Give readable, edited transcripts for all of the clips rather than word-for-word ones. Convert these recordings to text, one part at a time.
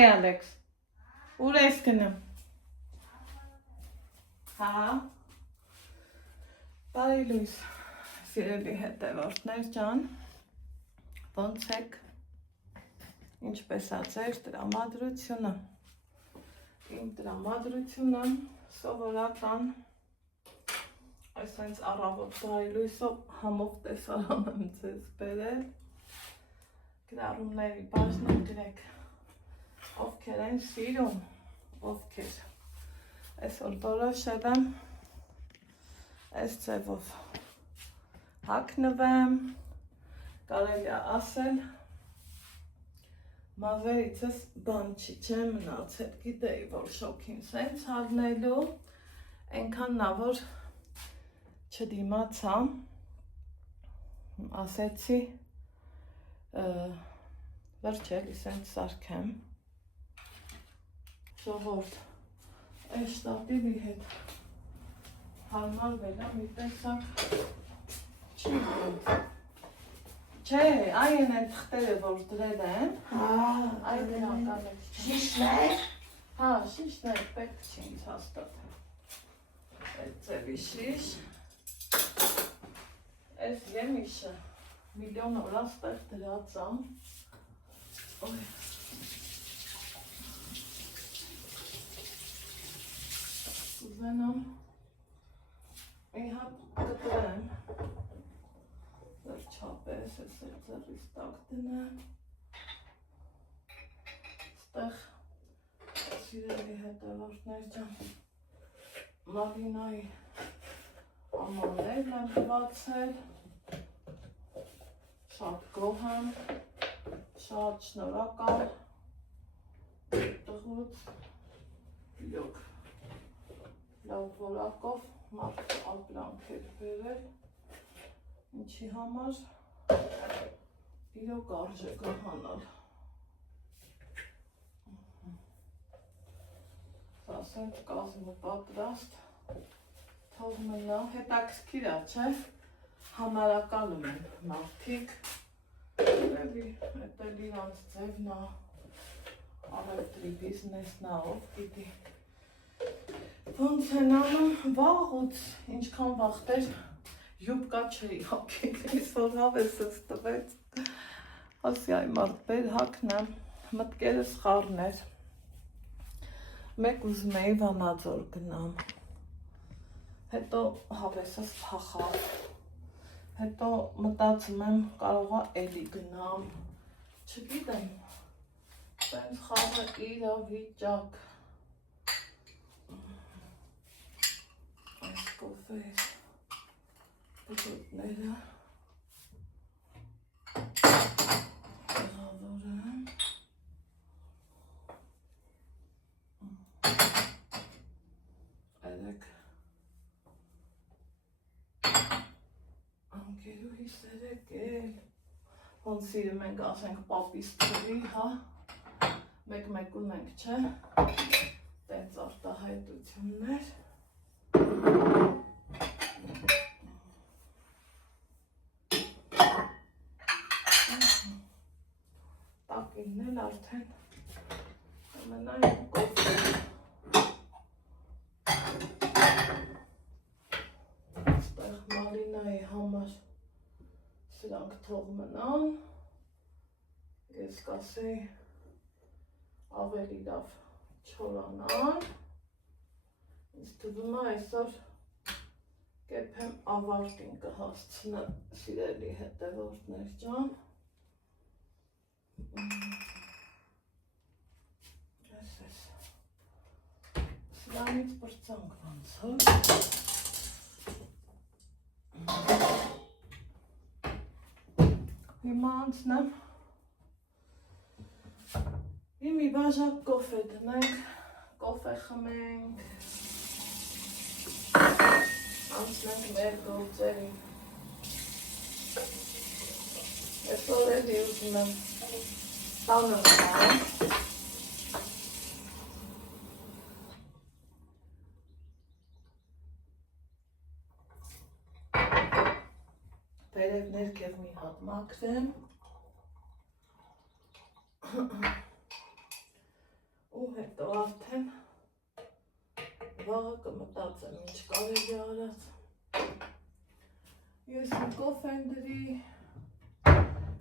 Հայ Ալեքս, ուր ես գնում, հա, բարի լույս, սիրելի հետևորդներ ջան, ոնց եք, ինչպես ա ձեր տրամադրությունը, իմ տրամադրությունը սովորական, այսպես առավոտ բարի լույսով համով տեսարան եմ ձեզ բերել, գրառումների բաժնում գրեք, ովքեր են սիրում, ովքեր, այսօր որոշել եմ, այս ձևով հագնվեմ, կարելի է ասել, մազերիցս բան չի, չէ մնացել, գիտեի, որ շոքին սենց հագնելու, այնքանն ա, որ չդիմացա, ասեցի, վերջելի սենց սարքեմ, ժողովուրդ, այս շտատիվի հետ հարմարվել ա մի տեսակ չի գոտ, չէ, այն են թղթերը, որ դրել են, այն դրական եք շիշներ, հա, շիշներ, պետք չի ինձ հաստատ, այդ ձևի շիշ, այս եմիշը, միլիոն օր աստեղ դրած ամ, ուզենամ, մի հատ կտրեմ, վերջապես, ես էլ ձեռիս տակ դնեմ, ստեղ, սիրելի հետևորդներ ջան, Մարինայի ամաններն եմ բացել, շատ գոհ եմ, շատ շնորհակալ, տղուց, իրոք, լավ որակով, մարդը ապրանք էր բերել, ինչի համար, իրոք արժե կհանալ, ասենք կազմը պատրաստ, թող մնա, հետաքրքիր ա, չէ, համարակալում են մարդիկ, էլի, էդ էլ իրանց ձևն ա, առևտրի բիզնեսն ա, ով գիտի, ոնց են անում, վաղուց, ինչքան վաղտեր, յուբկա չէի հագել, այսօր հավեսս տվեց, ասի այ մարդ բեր հագնեմ, մտքերս խառներ, մեկ ուզում էի Վանաձոր գնամ, հետո հավեսս փախավ, հետո մտածում եմ կարող ա էլի գնամ, չգիտեմ, սենց խաղը իրավիճակ, այս կոֆեր, բժոտները, տեղավորեմ, այդեք, անկերուհիս երեկել, ոնց սիրում ենք ասենք պապիս թրի, հա, մեկ ունենք, չէ, տենց արտահայտություններ, տակինն էլ արդեն, ամենայն կոֆեր, ստեղ Մարինայի համար սրանք թող մնան, ես կասեի ավելի լավ չորանան, ինձ թվում է այսօր կեփեմ ավարտին կհասցնեմ սիրելի հետևորդներ ջան, ես, սրանից բրծանք ոնց հո, հիմա անցնեմ, մի բաժակ կոֆե դնենք, կոֆե խմենք, անցնենք մեր գործերին, այսօր էլի ուզում եմ տանը մնամ, վերև ներքև մի հատ մաքրեմ, հետո արդեն վաղը կմտածեմ ինչ կարելի արած։ Ես իմ կոֆեն դրի,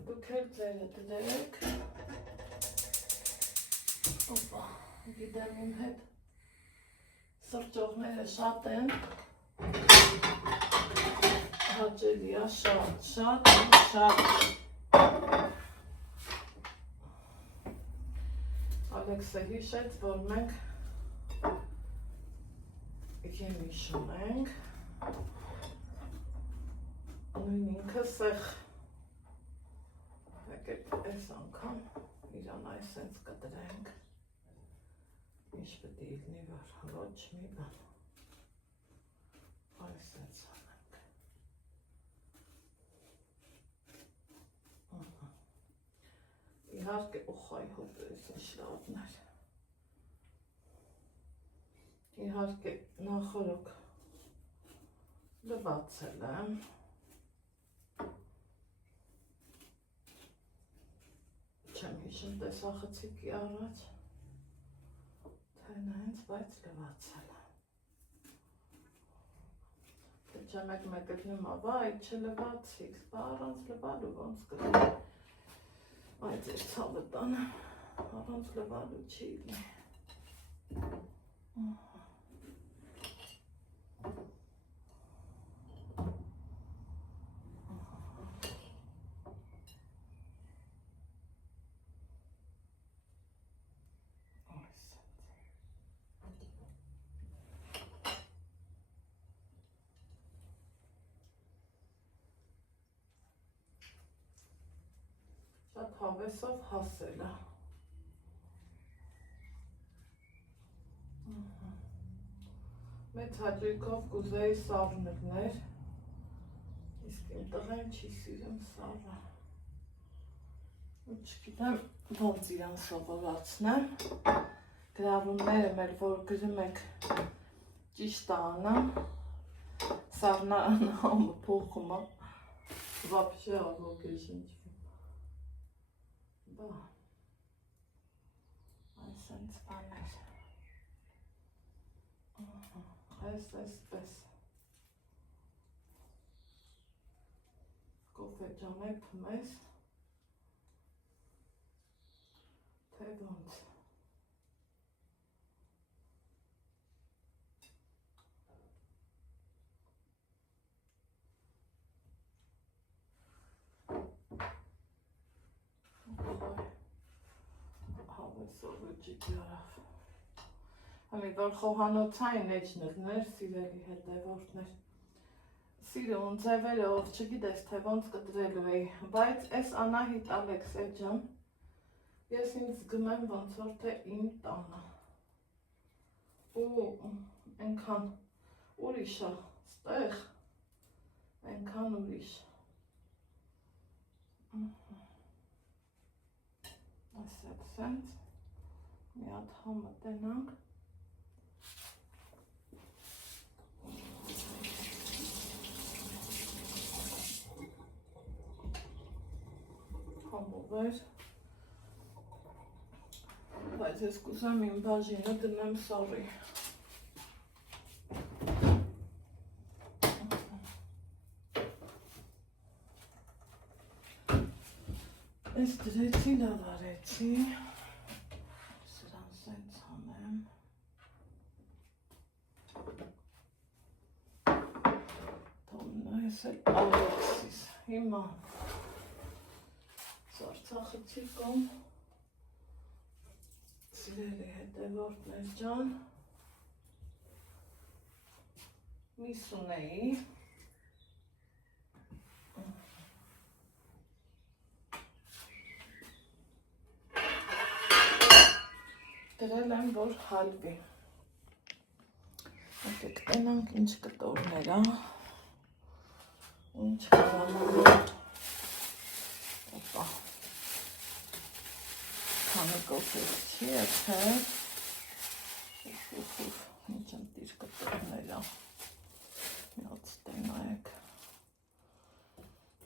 դուք էլ ձերը դրեք։ Օպա, գիտեմ իմ հետ սրճողները շատ են, հաճելի է շատ։ Ալեքսը հիշեց, որ մենք եմիշում ենք, նույն ինքը սեղ եկեք այս անգամ իրան այսենց կտրենք, ինչ պետք է իլնի, որ ոչ մի բան, այսենց անենք, իհարկե ուխայ հոպերս ինչ լավներ, իհարկե նախորոք լվացել եմ, չեմ հիշում տեսախցիկի առաջ, թե նայենց, բայց լվացել եմ, թե չեմ մեկ լնում ավայ, չլվացիք, առանց լվալու ոնց կլի, այդ էր ցավը տանը, առանց լվալու չի լի, շատ հավեսով հասել է, մեծ հաճույքով կուզեի սառնկներ, իսկ իմ տղեն չի սիրում սառը, ու չգիտեմ ոնց իրան սովորացնեմ, գրավումները մեր որ գրում եք ճիշտ անամ, սառնանամը փոխում է, վապշե աղոք է շնչվում, բա, այսենց բաներ, այսպես, կոֆե ջան էփում ես, թե ոնց, հավեսով ուջիկ յարավ, Համի որ խոհանոցային էջնրներ, սիրելի հետևորդներ, սիրուն ձևերով, չգիտես թե ոնց կտրելու էի, բայց այս Անահիտ Ալեքս էջան, ես ինձ զգում եմ ոնց որ թե իմ տանը, ու ենքան ուրիշ է, ստեղ, ենքան ուրիշ, ասեք սենց, մի հատ համը տենանք, համով էր, բայց ես կուզեմ իմ բաժինը դնեմ սարի, ես դրեցի, լավ արեցի, սրան սենց հանեմ, թոմնա ես էլ Ալեքսիս, հիմա Սարցախցիկում, սիրելի հետևորդներ ջան, միս ունեի, դրել եմ, որ հալվի, եկեք տենանք ինչ կտորներ է, ինչ կարամանոր, օպա, քանի կոֆեր չի եթեր, ինչ ընտիր կտորներ է, միած տենայեք,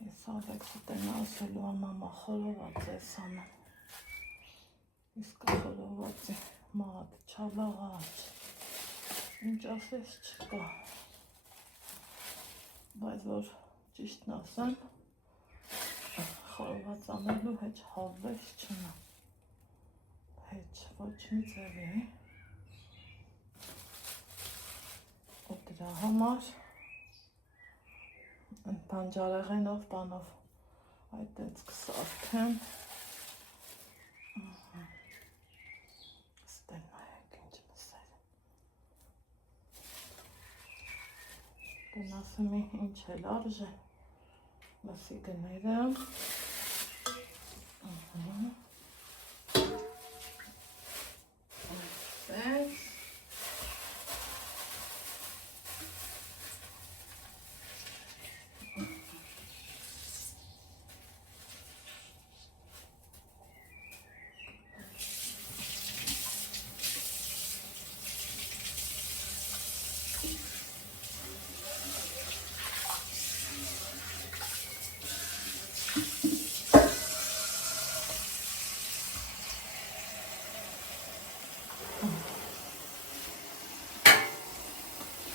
ես Ալեքսը տենա ասելու ամամա խորոված ես անեմ, իսկ խորոված է, մատ, չալաղաց, ինչ ասես չկա, բայց որ ճիշտն ասեմ, խորոված անելու հեչ հավես չնա, հեչ ոչ մի ձևի, ու դրա համար բանջարեղենով բանով այդպես կսարքեմ, ստեն նայեք ինչ մսեր, գնասում ինչ էլ արժե, մսի գները, այդպես,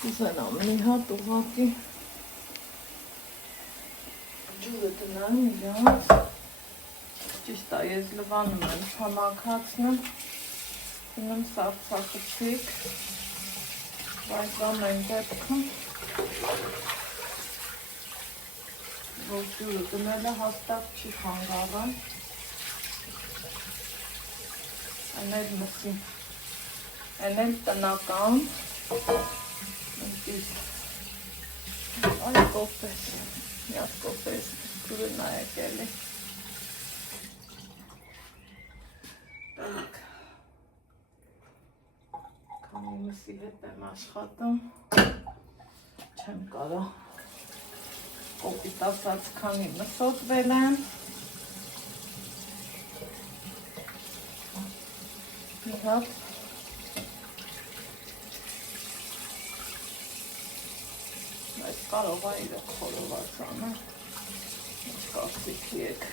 Ուզենամ մի հատ ուղղակի ջուրը տնեմ իրանց, ճիշտ է ես լվանում եմ համակացնում, ինում սարցախցիկ, բայց ամեն դեպքում, որ ջուրը տնելը հաստատ չի խանգարան, այն էլ մսին, այն էլ տնական, Այ կոպես, միատ կոպես, կուրը նայեք էլի Քանի մսի հետ եմ աշխատում Չեմ կարա կոպիտ ասած քանի մսոտվել եմ Մի հատ Այս կարող է իրոք խորոված անել, ինչ կասիքի եք,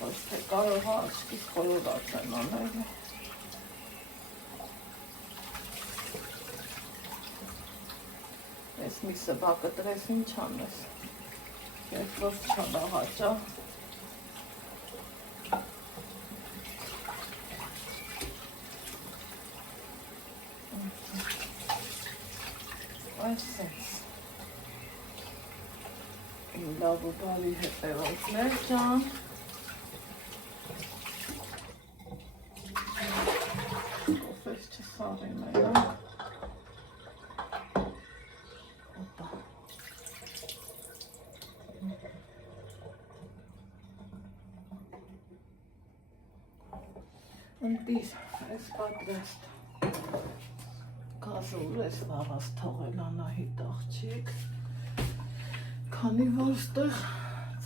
ոչ թե կարող է աչքից խորոված եմ անել, ես միսը բակը տրես ինչ անես, երկրորդ չալաղաճա, Այսպես, իմ լավ ու բարի հետևորդներ ջան, կոֆես չսաղի մենակ, օպա, ընտիր, այս պատրեստ, Կազուր ես վաղաց թողել Անահիտ աղջիկ, քանի որ ստեղ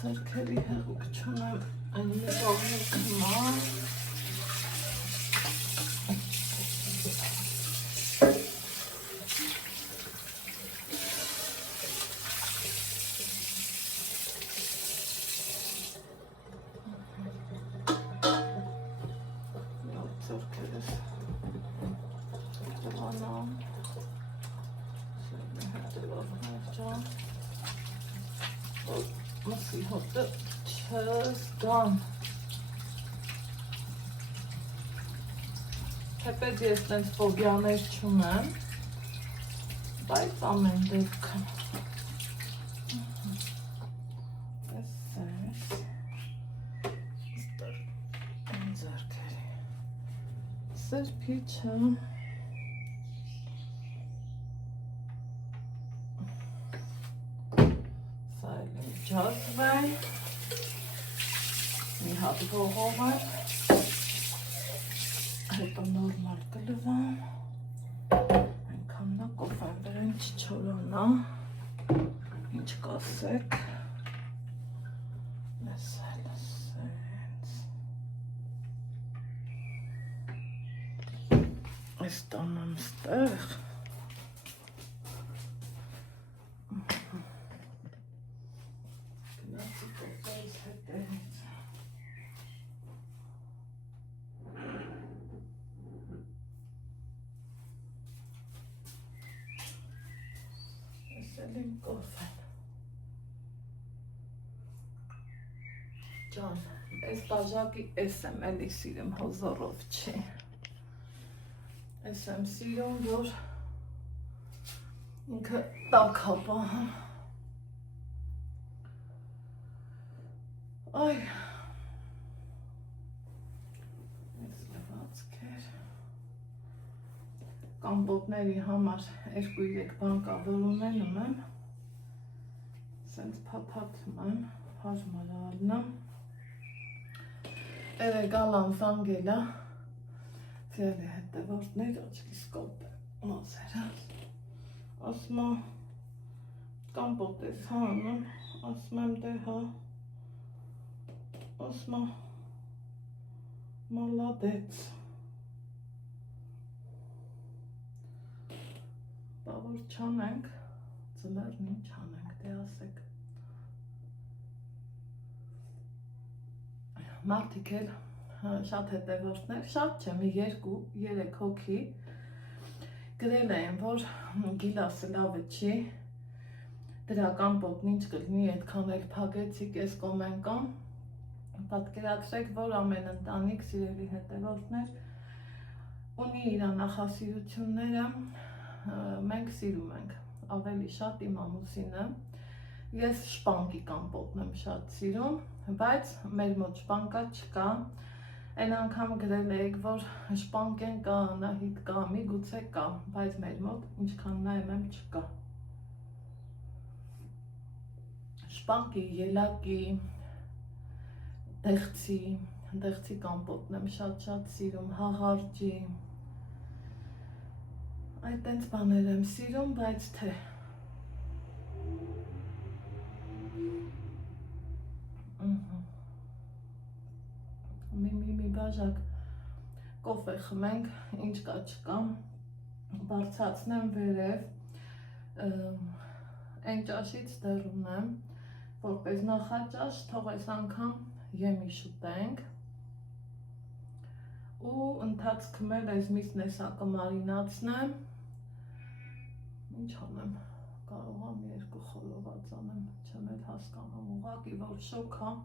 ձերքերի հեղուկ չունեմ, այն մի կողմի կմար, ձերքերս տղանամ, սերմի հետևավորներ ջան, որ մսի հոտը չզգան, թեպետ ես տենց ֆոբիաներ չունեմ, բայց ամեն դեպքում, այսպես, ստեղ են ձերքերի, սրբիչը, Ջազվեն, մի հատ ողով է, հետո նորմալ կլվամ, այնքաննա կոֆեն բրեն չչորանա, ինչ կասեք, ես էլ սենց, ես տանեմ ստեղ, Սելին կոֆեն։ Ջան, այս բաժակի էս եմ էլի սիրում, հոզորով չի։ Էս եմ սիրում, որ ինքը տակ հապահը։ Այ, ես լվացքեր։ Կամպոտների համար 2-3 բան կա, որ ունենում եմ։ Սենց փաթաթում եմ, հաժմար ալնեմ։ Էրեգալան զանգելա, ձյալի հետևորդներ, աչկիս կոպ է, մազերը, ասմա կամպոտ ես հանում, ասմ եմ դե հա, ասմա մալադեց, բա որ չանենք, ծլերն ինչ անենք, դե ասեք, մարդիկ էլ շատ հետևորդներ, շատ չէ, մի 2-3 հոգի գրել էին, որ գիլասը լավը չի, դրա կամպոտն ինչ կլինի, այդքան էլ փակեցիք այս կոմենկան, պատկերացրեք, որ ամեն ընտանիք սիրելի հետևորդներ ունի իր նախասիրությունները, մենք սիրում ենք ավելի շատ իմ ամուսինը, ես շպանկի կամպոտն եմ շատ սիրում, բայց մեր մոտ շպանկա չկա, այն անգամ գրել էիք, որ շպանկեն կա, Անահիտ կա, միգուցե կա, բայց մեր մոտ ինչքան նայում եմ չկա։ Շպանկի, ելակի, դեղցի կամպոտն եմ շատ սիրում, հաղարջի, այդ տենց բաներ եմ սիրում, բայց թե մի բաժակ կոֆե խմենք, ինչ կա չկա, բարձացնեմ վերև, այն ճաշից դեռ ունեմ, որպես նախաճաշ, թող այս անգամ եմի շուտենք, ու ընթացքում էլ այս միսն էսա կմարինացնեմ, ինչ անեմ, կարող եմ 2 խոլոված անեմ, չեմ էլ հասկանում, ուղղակի որ շոք հա,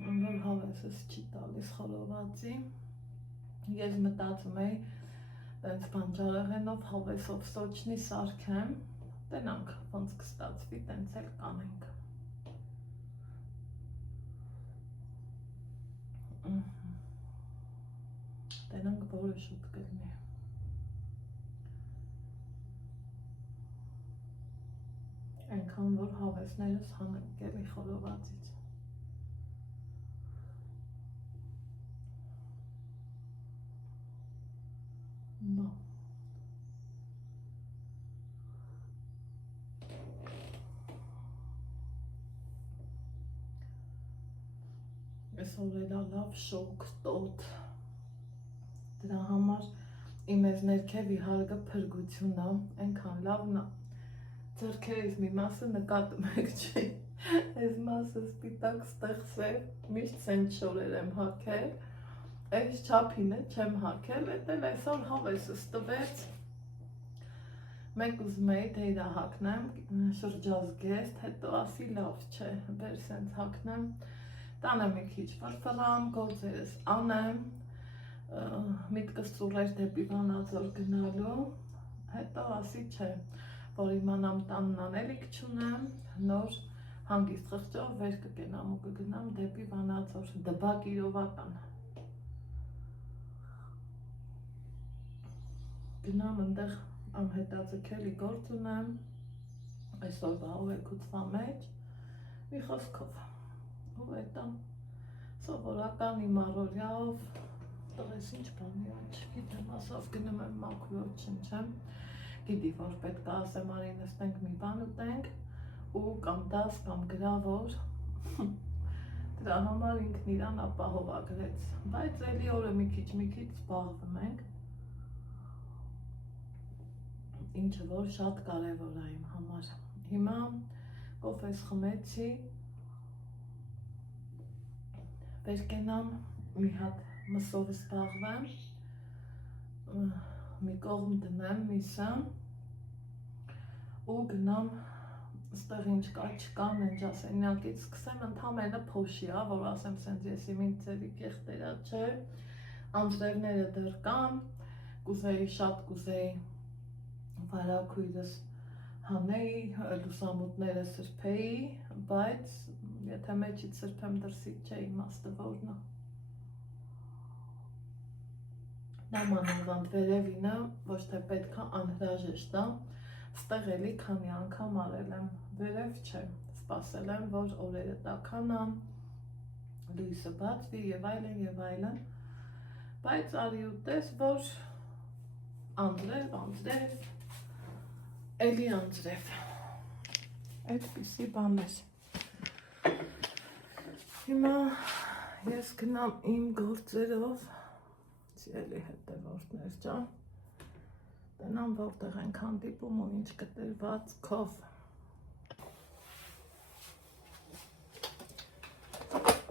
որ հավեսս չի տալիս խոլովածի, ես մտածում էի, տենց բանջարեղենով հավեսով սոչնի սարքեմ, տենանք ոնց կստացվի, տենց էլ կանենք։ Տենանք որը շուտ կլինի։ Այնքան որ հավեսներս հանենք էլի խոլովածից։ Բա։ Այսօր էլ լավ շոկ տոտ, դրա համար իմ ես ներքևի հարգը փրկությունը, այնքան լավն է, ձեռքերից մի մասը նկատում եք չի, այս մասը սպիտակ ստեղծել, միշտ սենց շորեր եմ հագել, այս չափին է չեմ հագել, էտել այսօր հավեսս տվեց, մեկ ուզում էի թե իրա հագնեմ, շրջազգեստ, հետո ասի լավ չէ, բեր սենց հագնեմ, տանեմ մի քիչ ֆրֆրամ, գործերս անեմ, միտքս ծուռեր դեպի Վանաձոր գնալու, հետո ասի չէ, որ իմանամ տանն անելիք չունեմ, նոր հանգիստ խղճով վեր կգնամ ու կգնամ դեպի Վանաձոր, դբակ իրովական։ Գնամ ընդեղ անհետաձգելի գործ ունեմ, այսօրվա ուղեկուցվա մեջ, մի խոսքով, ու էտամ սովորական իմ առօրյով, տղես ինչ բանի չգիտեմ, ասավ գնում եմ մաքրոց չնչեմ, գիտի որ պետք է ասեմ արի նստենք մի բան ուտենք ու կամ դաս կամ գրավոր, դրա համար ինքն իրան ապահովագրեց, բայց էլի օրը մի քիչ զբաղվում ենք, ինչը որ շատ կարևոր է իմ համար, հիմա կոֆես խմեցի, վեր կենամ մի հատ մսով զբաղվեմ, մի կողմ դնեմ միսը ու գնամ ստեղ ինչ կա չկա նենջասենյակից սկսեմ ընդամենը փոշիա, որ ասեմ սենց եսի մին ձևի կեղտերա չէ, անձրևները դեռ կան, կուզեի շատ կուզեի վարակույրս հանեի, լուսամուտները սրբեի, բայց եթե մեջից սրբեմ դրսից չէ իմաստը որն է։ Նամանավանդ վերևինը ոչ թե պետք է անհրաժեշտ է, ստեղ էլի քանի անգամ արել եմ, վերև չէ, սպասել եմ, որ օրերը տաքանան, լույսը բացվի եւ այլն, բայց արի ու տես, որ անձրև, էլի անձրև, այդպիսի բան է։ Հիմա ես գնամ իմ գործերով, Սիրելի հետևորդներ ջան, տնամ որտեղ ենք հանդիպում ու ինչ կտրվածքով։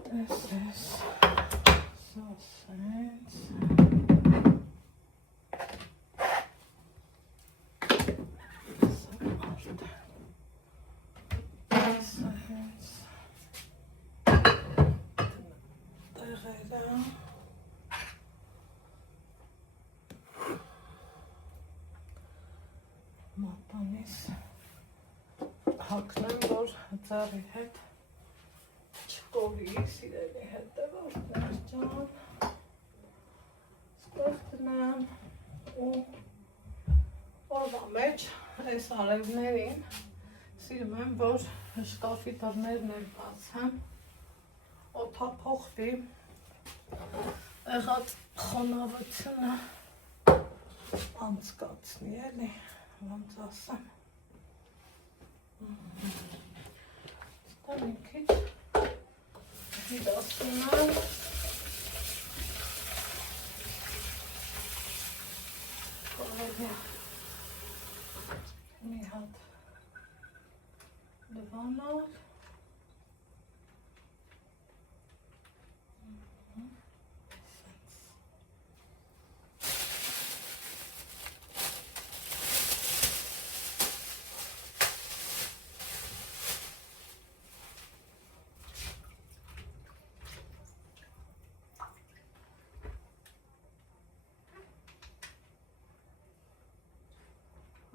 Տեսես, սոսենց։ Սոսենց։ Տեղերը։ Մատանիս հակնեմ, որ ձարի հետ չկովի, սիրելի հետևորդներ ջան, ստեղ տնեմ ու օրվա մեջ այս արևներին սիրում եմ, որ շկաֆի դռներն էլ բացեմ, օդափոխվի, եղած խոնավությունը անցկացնի էլի, ոնց ասեմ, ստեղ մի քիչ հիդացում եմ, կարելի մի հատ լվանալ,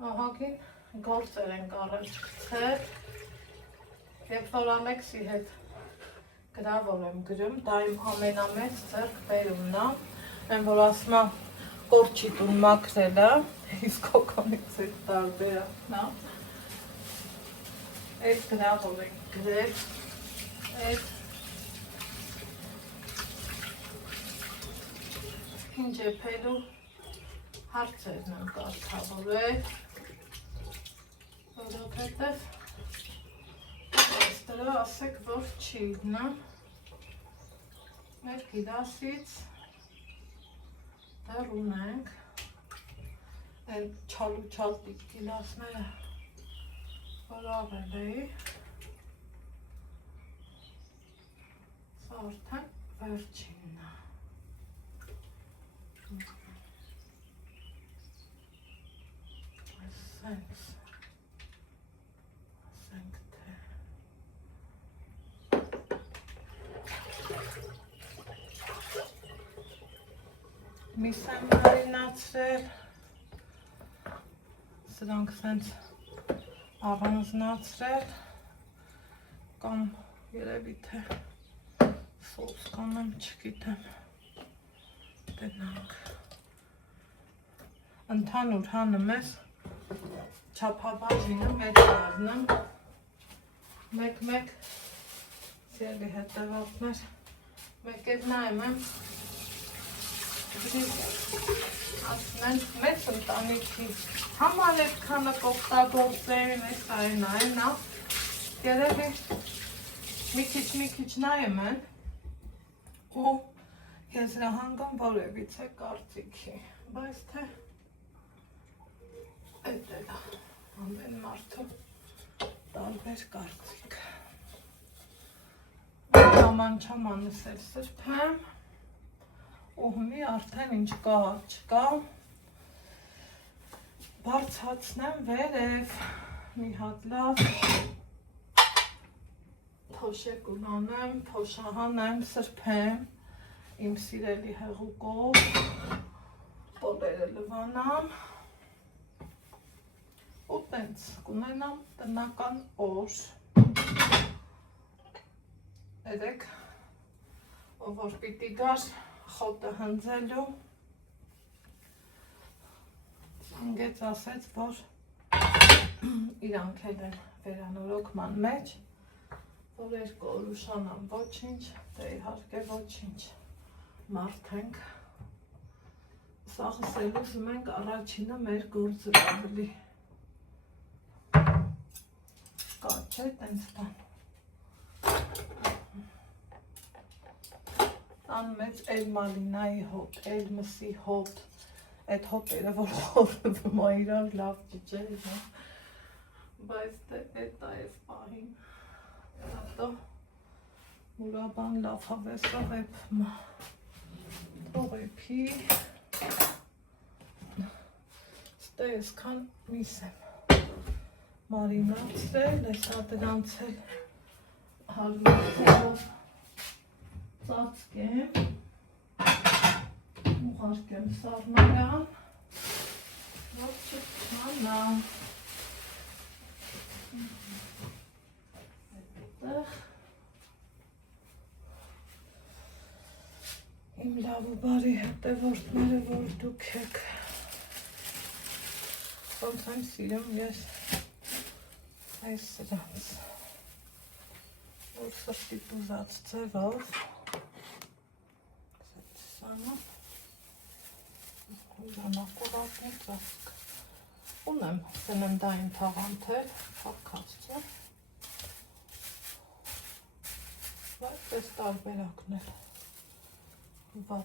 ահագին գործեր ենք առաջացել, երբ որ Ալեքսի հետ գրավոր եմ գրում, դա իմ ամենամեծ ձեռք բերումն է, այն որ ասում եմ կորչի տուն մաքրելը, իսկ հոգոնից այդ տարբերակն է, այդ գրավոր ենք գրել, այդ ինչ եփելու հարցերն են կարգավորել, որովհետև դրա ասեք, որ չի նա մեր գիդասից դեռ ունենք այն չալու-չալտիկ գիլասները, որ ավել էի, սա արդեն վերջինն է։ Ասենք թե միս եմ մարինացրել, սրանք սենց առանձնացրել, կամ երևի թե սոուս կանեմ, չգիտեմ, տնանք, ընդհանուր հանում ես, չափաբաժինը մեծ դառնում, մեկ սիրելի հետևորդներ, մեկ էլ նայում եմ, ասնեն մեծ ընտանիքի համար այդքանը կօգտագործեին, այս նա, երևի մի քիչ նայում են ու եզրահանգում որևիցե կարծիքի, բայց թե այդ էլ ամեն մարդու տարբեր կարծիք։ Աման-չամանս էլ սրբեմ ու հումի արդեն ինչ կա, չկա, բարձրացնեմ վերև, մի հատ լավ փոշեկուն անեմ, փոշահանեմ, սրբեմ, իմ սիրելի հեղուկով, պոլերը լվանամ, ու տենց կունենամ տնական օր, երեք, ով որ պիտի գար խոտը հնձելու, ինգեց ասեց, որ իրանք էլ են վերանորոգման մեջ, որ երկու օր ուշանամ ոչինչ, դե իհարկե ոչինչ, մարդ ենք, սաղսել ուզում ենք առաջինը մեր գործը ավելի, կա չէ տենց բան, տան մեջ էլ մալինայի հոտ, էլ մսի հոտ, այդ հոտերը, որ խորվում է իրար լավ ճիճեր, բայց դե էտ այս պահին, հատո մուրաբան լավ հավեսով էպմա, թող էպի, ստե եսքան միս եմ մարինացրել, ես հատրանց էլ հարմարցելով ծածկեմ, ուղարկեմ սարմարան, որ չքանա, այդտեղ, իմ լավ ու բարի հետևորդները, որ դուք եք, ոնց եմ սիրում ես այս սրանց, որ սրտի տուզած ձևով, սանը, ուզանակորակն ծասկ, ունեմ սննդային թաղանթել, խարքած չէ, բայց ես տարբերակն էլ, վաչ,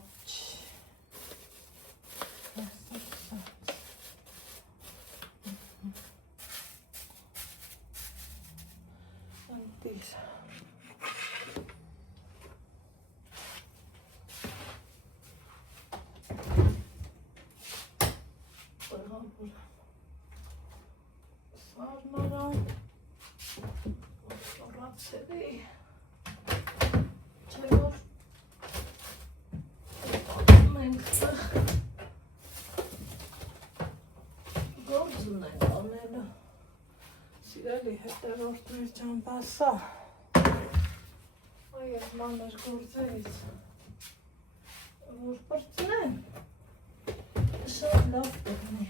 ընտիր, սարմարան, սարացելի, չէ որ մենք գործն ենք անելը, սիրելի հետևորդներ ջան բասա, այև մանր գործերից, որ պրծնեն, շատ լավ կգնի,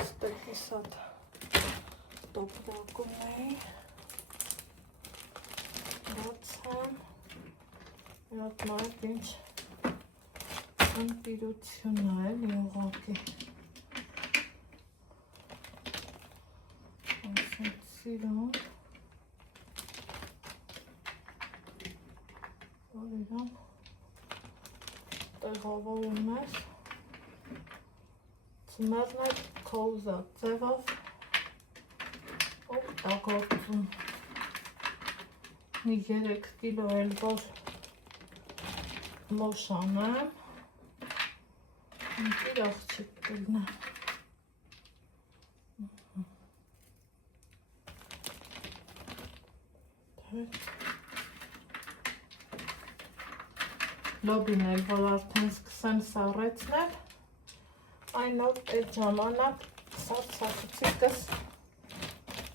Ստեքիսատ տոպրակում էի, բացեմ, միատ նայք ինչ ընտիրություն էլ եղակի, ասենց սիրում, որ իրան տեղավորում ես, Ծմերն այդ քոուզատ ձևով օգտագործում, մի 3 կիլո էլ որ մոշանեմ, ինքիր աղջիկ կլնա, լոբին էլ որ արդեն սկսեմ սառեցնել, այնով այդ ժամանակ սարցախուցիկս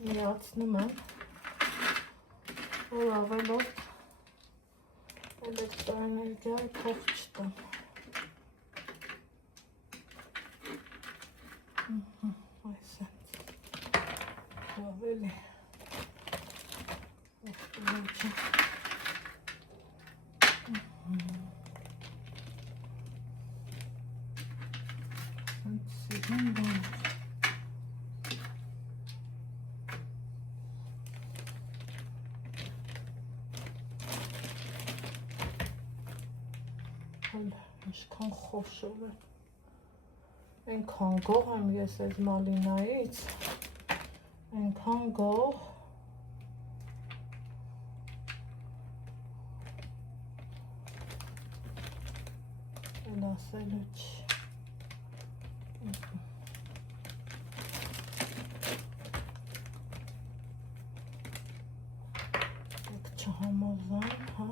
միացնում եմ, որ ավելորդ էլեկտրոէներգիայի փող չտամ։ Այսենց ավելի օգտվոչը սիրում բան ինչքան խոշոր է Այնքան գող եմ ես այս մալինայից, այնքան գող, էլ ասելու չի, եկ չհամոզան, հա,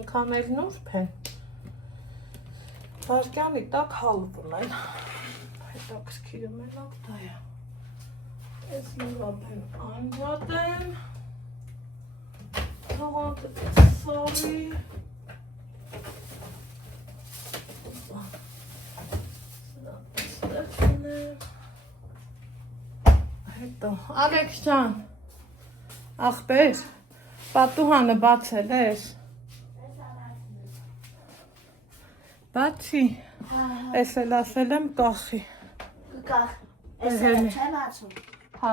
Ինքան էլ նուրբ են, վարկյանի տակ հալվում են, հետաքրքիրը մենակ դա է, ես լրապ եմ անջատեմ, թողանքը սարի, հետո, Ալեքս ջան, աղբեր, պատուհանը բացել ես, բացի, ես էլ ասել եմ կախի, Կախ, ես էլ չեմ ացում, հա,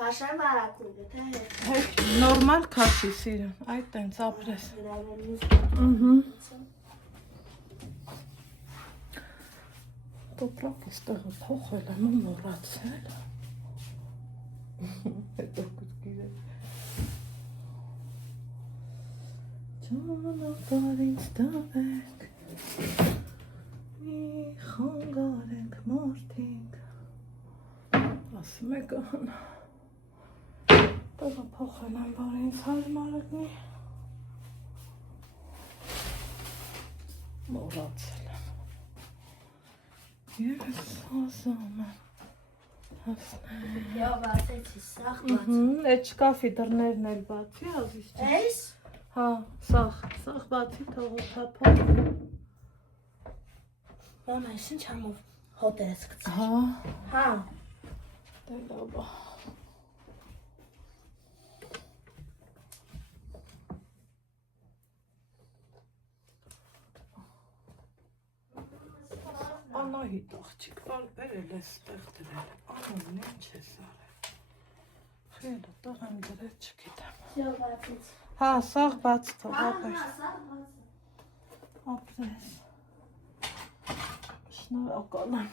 Քաշեմ արակույրը, թե հետ, նորմալ քաշի սիրն, այդ տենց ապրես, տոպրակ իստեղը փոխել եմ ու մորացել, հետո կուտկիր է, Ճանապարհ ինձ տվեք, մի խանգարենք մարդիկ, ասում է կան, տեղը փոխել եմ, որ ինձ հարմար լինի, մոռացել եմ, ես ասում եմ, հասնեմ, Եվ ասեցի սաղ բաց, այդ շկաֆի դռներն էլ բացի, ազիս ջան, Էս, հա, սաղ բացի թողոթափով, մամա, ես ինչ համով հոտ ես կծեր, հա, հա, դե լավ է, Անահիտ աղջիկ բերել ես ստեղ դրել, անունն ինչ ես արել, խելը տղեմ դրել չգիտեմ, Եվ բացեց, հա, սաղ բաց թող, հա, ապեր, սաղ բաց, ապրես, շնորհակալ եմ,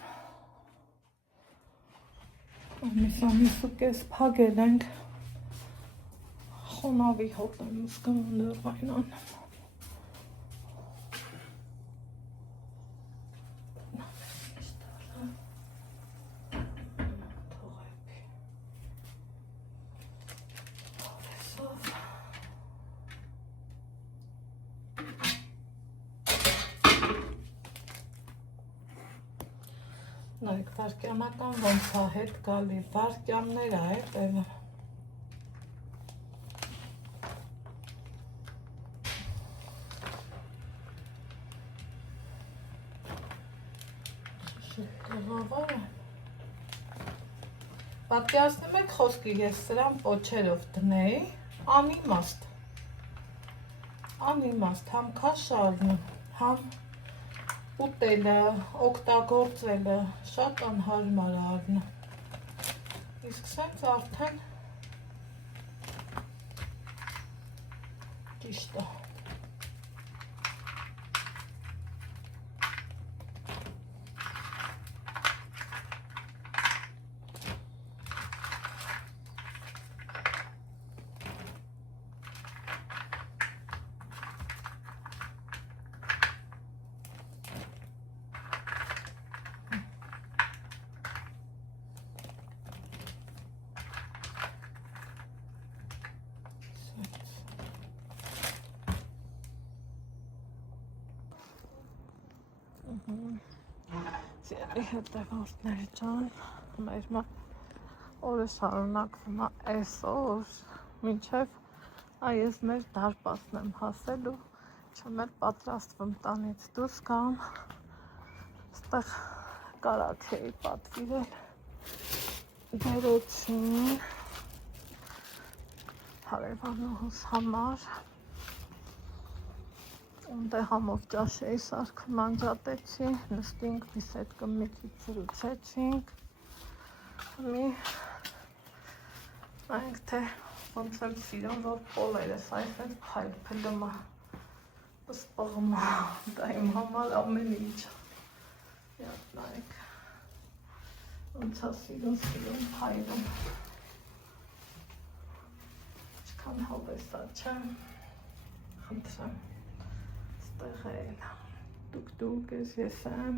ամիսու կես փագել ենք, խոնավի հոտ եմ զգում ու նրվային անում, Նայք վարկյանական ոնց է հետ գալի, վարկյաններ է տեղը, տեղավոր է, պատկերացնում եք խոսքի ես սրան պոչերով դնեի, անիմաստ, համ քաշ առնում, համ ուտելը, օգտագործելը, շատ անհարմար է առնում, իսկ սենց արդեն ճիշտ է, Սիրելի հետևորդներ ջան, մեր օրը շարունակվում է այսօր, մինչև այս մեր դարպասն եմ հասել ու չեմ էլ պատրաստվում տանից դուրս գամ, ստեղ կարակ էի պատվիրել դերոցին, հարևանուհուս համար, Ունդե համով ճաշ էի սարքում, մանջատեցի, նստինք, բիսեդկը մի քիչ զրուցեցինք, մենք թե ոնց եմ սիրում, որ պոլերս այսպես փայլփլում է, սպղում է, դա իմ համար ամեն ինչ է, նայեք, ոնց է սիրում փայլում, ինչքան հավեսա չէ, խնդրեմ, ստեղ էլ, դուք ես եմ,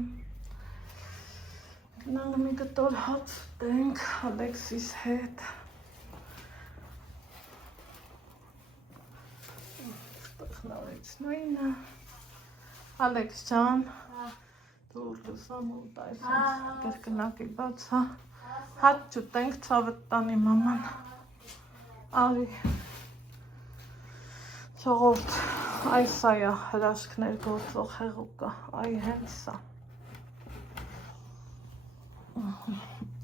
գնանք մի կտոր հաց ուտենք Ալեքսիս հետ, ստեղ նորեցնույնը, Ալեքս ջան, դու լուսամ ու տայսենց կրկնակի բաց հա, հաց ուտենք ցավդ տանի մաման, արի, ժողովուրդ, այս սա է հրաշքներ գործող հեղուկը, այ հենց սա,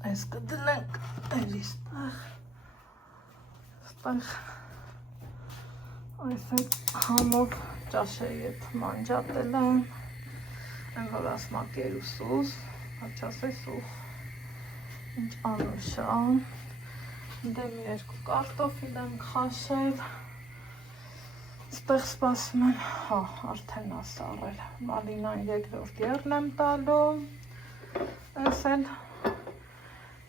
այս կդնենք էլի ստեղ, այս այդ համով ճաշերի հետ մանջատել եմ, են որ ասմա կերուսուս, աչասես ուխ, ինչ անուշա, դեմ երկու կարտոֆիլ եմ խաշել, ստեղ սպասում եմ, հա, արդեն ասարել, մալինան երկրորդ եղն եմ տալու, ես էլ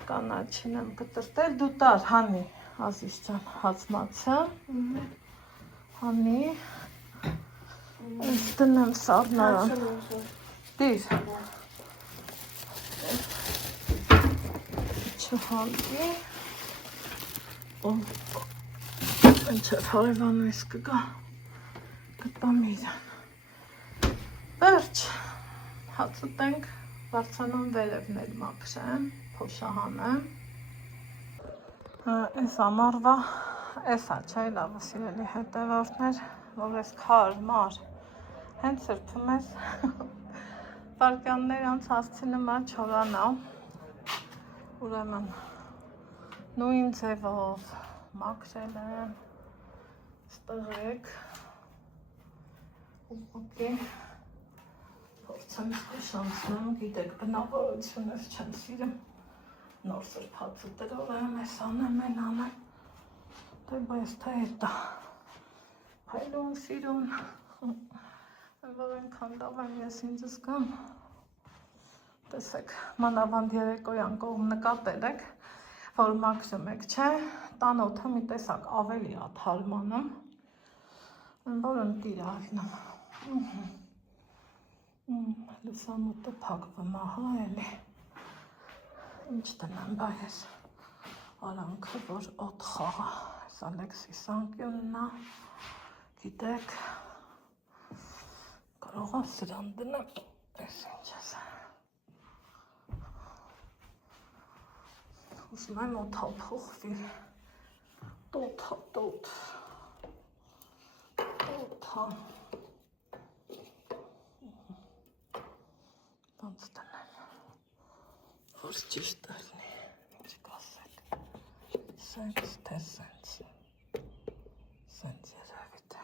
կանաչին եմ կտրտել, դու տար, հանի, Ազիզ ջան, հացմացը, հանի, ես տնեմ սարնարան, դիր, չհալվի, ինչև հարևանը ես կգա, կտամ իրան, վերջ, հաց ուտենք, բարձանում վերևներ մաքրեմ, փոշահանեմ, ես ամարվա, ես աչայ լավը սիրելի հետևորդներ, որ ես քարմար, հենց սրբում ես, վարկյաններ անց հասցինում է չորանա, ուրեմն նույն ձևով մաքրել եմ, ստղեք, ուղղակի, փորձեմ զգուշանցնեմ, գիտեք, բնավորությունս չեմ սիրում, նոր սրբած ուտելով եմ, ես անեմ, են անեմ, դե բայց թե հետա, փայլուն սիրուն, որ ենքան լավ եմ ես ինձ զգամ, տեսեք, մանավանդ երեկոյան կողմ նկատել եք, որ մաքրում եք, չէ, տան օդը մի տեսակ ավելի է թարմանում, որ ընտիր արինում, լուսամուտը փակվում ահա էլի, ինչ տնեմ բա ես, արանքը, որ օդ խաղա, ես Ալեքսիս անկյունն է, գիտեք, կարող եմ սրան դնեմ, ես ինչ ես, ուզում եմ օդա փոխվի, տոթա, ոնց տնեմ, որ ճիշտ ալնի, ինչ կասել, սենց թե սենց երևի թե,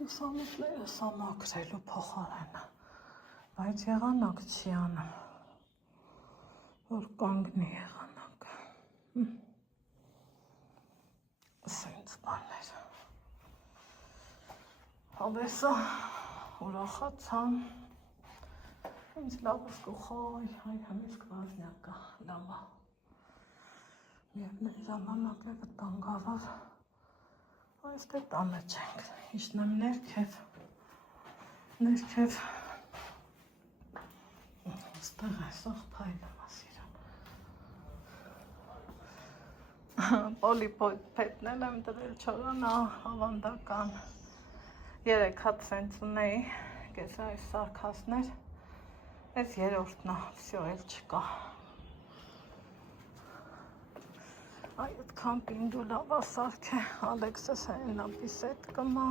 լուսամուտները սա մաքրելու փոխարենը, բայց եղանակ չի անում, որ կանգնի եղանակը, սենց բաներ, հավեսա, ուրախացան, ինձ լավ զգուխայ, հայ հմիսկ վազնյակա, լավա, և մեր ժամանակ է վտանգավոր, այս դե տանը չենք, իշնեմ ներքև, ստեղ այսող պայլում ասիրան, պոլիպետնել եմ դրել չորանա, հավանդական, 3 հատ սենց ունեի, կես այս սարքասներ, ես երորդն է, վսյո էլ չկա, այ ետքան պինդու լավ ասարք է, Ալեքսս հենա բիսետ կմա,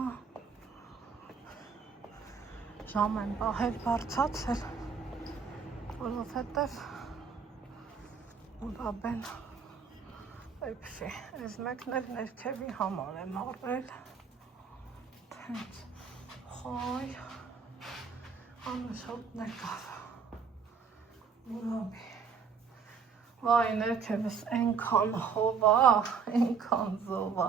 ժամ եմ բահել բարձացել, որովհետև ուրաբեն, այպշի, ես մեկն էլ ներքևի համար եմ արվել, թենց, Խայ, անուշոտ նեկավ, ուրամի, վայ ներքևս ենքան հովա, ենքան զովա,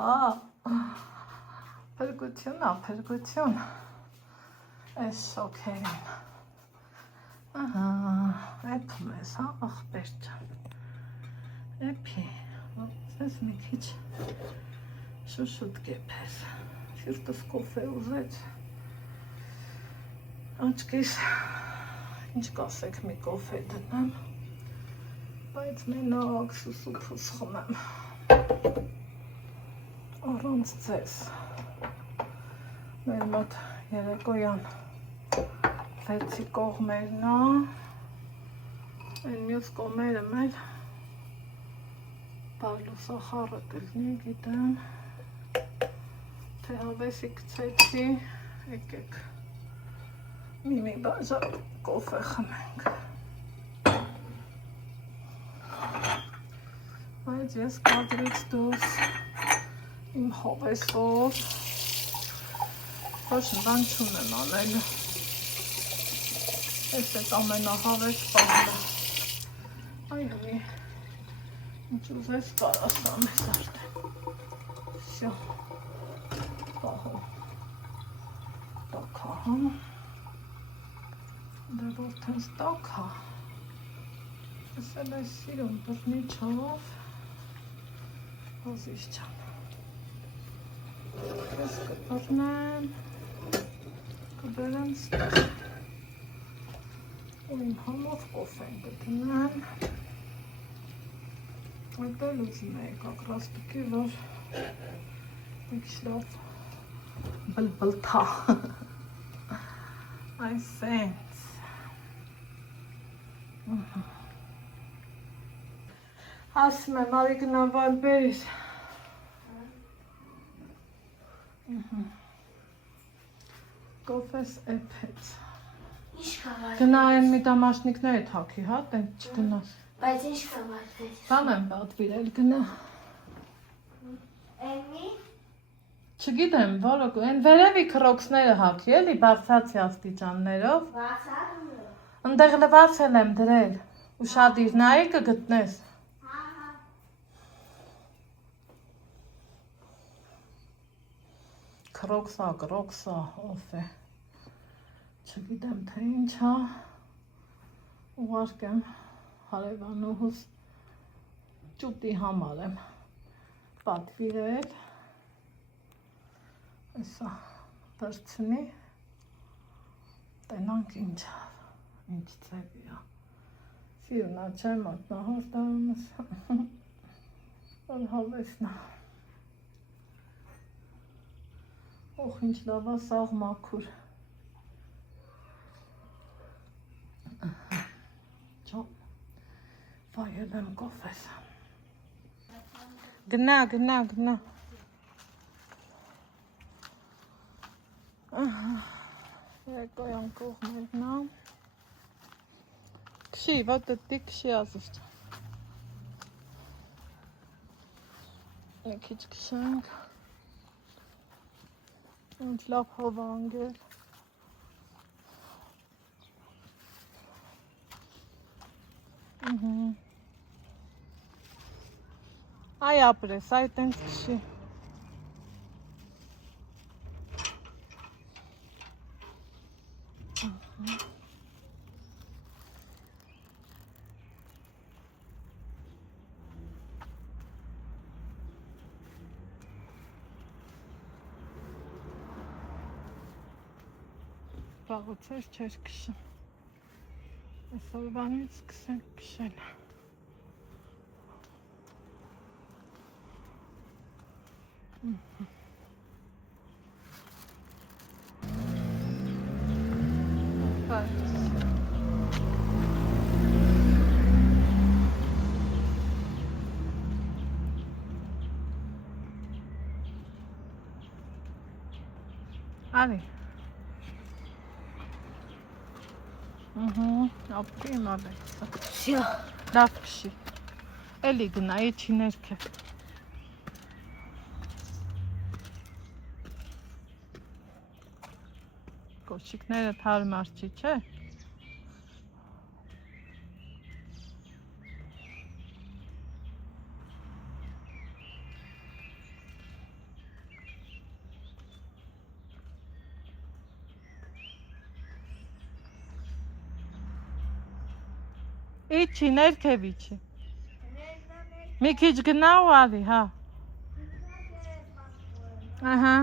փրկություն, այս շոքերին, էպում ես, աղբեր ճան, էպի, ես մի քիչ շուշուտ կեպես, սիրտս կոֆե ուզեց, աչքիս, ինչ կասեք մի կոֆե դնեմ, բայց մենակ սուսուփուս խմեմ, առանց ձեզ, մեր մոտ երեկոյան վեցի կողմերն է, այն մյուս կողմերը մեր բալուսախառը կլնի, գիտեմ, թե հավեսի գցեցի, եկեք, մի բաժակ կոֆե խմենք, բայց ես կադրից դուրս իմ հավեսով ոչ բան չունեմ անելու, ես էտ ամենահավես պահլը, այհի, ինչ ուզես կարաս ամես արդեն, շո, պահում, տակա, հա, դե որթենց տակա, ես էլ այս սիրում բրնի չով, հոզիս չան, ես կպրնեմ, կբերեմ ստեղ, ու իմ համով կոֆեն կդնեմ, այդ էլ ուզում էի կակրաստուկի, որ մի քիչ բլբլթա, այսենց, ասում եմ, արի գնամ վայլ բերիս, կոֆես էպեց, Ինչ կավար գնա այն մի դամաշնիկները թաքի, հա, տենց չգնաս, Բայց ինչ կավար դες բան եմ բատվիրել գնա, Էմի չգիտեմ, որը, այն վերևի քրոքսները հաքի էլի, բարձրացի աստիճաններով, Վացարում ընդեղ լվացել եմ դրել, ու շատ իր նայի կգտնես, Կրոքսա, ով է, չգիտեմ թե ինչ հա, ուղարկեմ հարևանուհուս ճուտի համար եմ պատվիրել, այսա վերցնի, տենանք ինչ ծեպի է, սիրունա չեմ ատնահորդանս, որ հավեսնա, Օխ, ինչ լավ է սաղ մաքուր, Չո, վայել եմ կոֆես, գնա, Երեկոյան կողմերն է, քշի, вот ты քշի ազուր, մի քիչ քշենք, Ինչ լավ հով անգել, այ ապրես, այ տենց քշի, Վաղուց չէր քշում, այսօրվանից սկսենք քշել, Արի, ապրի իմ ալեքսը, Всё լավ քշի, էլի գնա, եչի ներքև, Կոշիկները թարմար չի, չէ։ Իջի, ներքև իջի։ Մի քիչ գնա ու արի, հա։ Ահա։